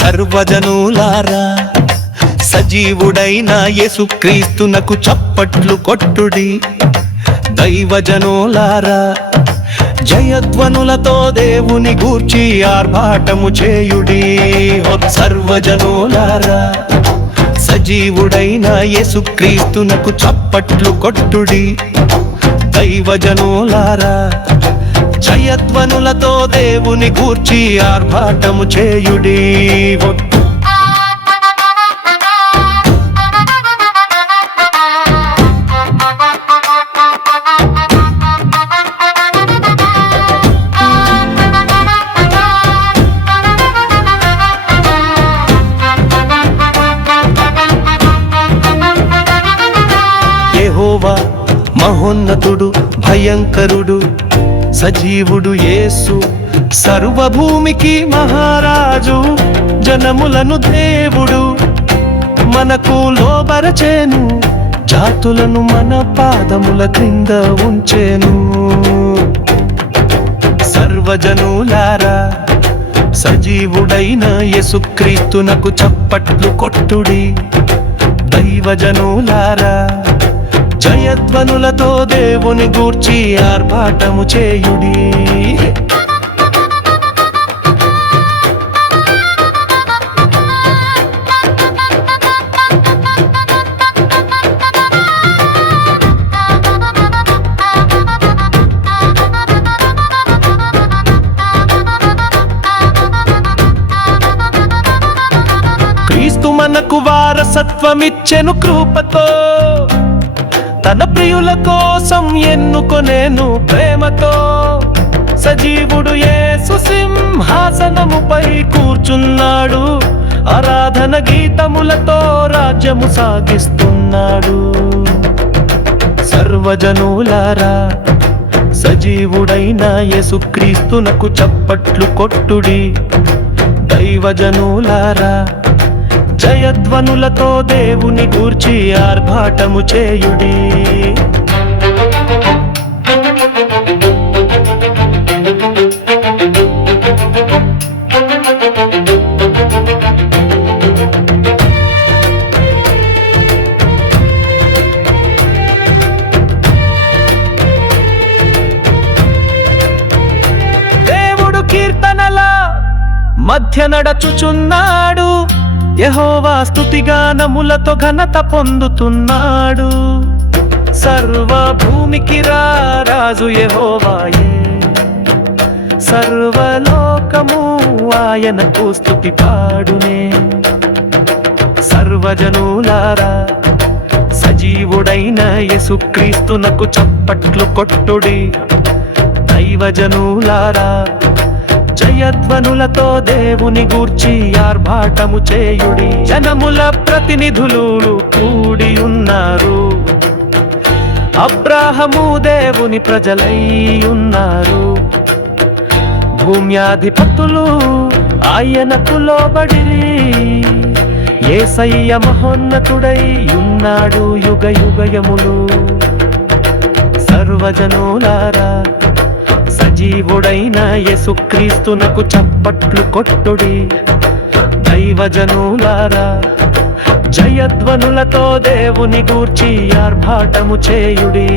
సర్వజనులారా సజీవుడైన యేసుక్రీస్తునకు చప్పట్లు కొట్టుడి. దైవజనులారా జయధ్వనులతో దేవుని గూర్చి ఆర్భాటము చేయుడి. సర్వజనులారా సజీవుడైన యేసుక్రీస్తునకు చప్పట్లు కొట్టుడి. దైవజనులారా జయధ్వనులతో దేవుని కూర్చి ఆర్భాటము చేయుడి. మహోన్నతుడు భయంకరుడు సజీవుడు యేసు సర్వభూమికి మహారాజు జనములను దేవుడు. మనకు లోబరచేను జాతులను మన పాదముల క్రింద ఉంచేను. సర్వజనులారా సజీవుడైన యేసుక్రీస్తునకు చప్పట్లు కొట్టుడి. దైవజనులారా జయధ్వనులతో దేవుని గూర్చి ఆర్భాటము చేయుడి. మనకు వారసత్వమిచ్చెను కృపతో. తన ప్రియుల కోసం ఎన్నుకొనేను ప్రేమతో. సజీవుడు యేసు సింహాసనముపై కూర్చున్నాడు. ఆరాధన గీతములతో రాజ్యము సాగిస్తున్నాడు. సర్వజనులారా సజీవుడైన యేసుక్రీస్తునకు చప్పట్లు కొట్టుడి. దైవజనులారా జయధ్వనులతో దేవుని గూర్చి ఆర్భాటము చేయుడి. దేవుడు మధ్య నడచుచున్నాడు. యహోవా స్తుతిగానములతో ఘనత పొందుతున్నాడు. సర్వ భూమికి రాజు యహోవాయే. సర్వలోకము ఆయనకు స్తుతి పాడునే. సర్వజనులారా సజీవుడైన యేసుక్రీస్తునకు చప్పట్లు కొట్టుడి. దైవజనులారా జయధ్వనులతో దేవుని గూర్చి ఆర్భాటము చేయుడి. జనముల ప్రతినిధులు కూడి ఉన్నారు అబ్రాహము దేవుని ప్రజలై ఉన్నారు భూమ్యాధిపతులు ఆయనకు లోబడి ఏసయ్య మహోన్నతుడై ఉన్నాడు యుగ యుగయములు సర్వజనులారా సజీవుడైన యేసుక్రీస్తునకు చప్పట్లు కొట్టుడి. దైవజనులారా జయధ్వనులతో దేవుని గూర్చి ఆర్భాటము చేయుడి.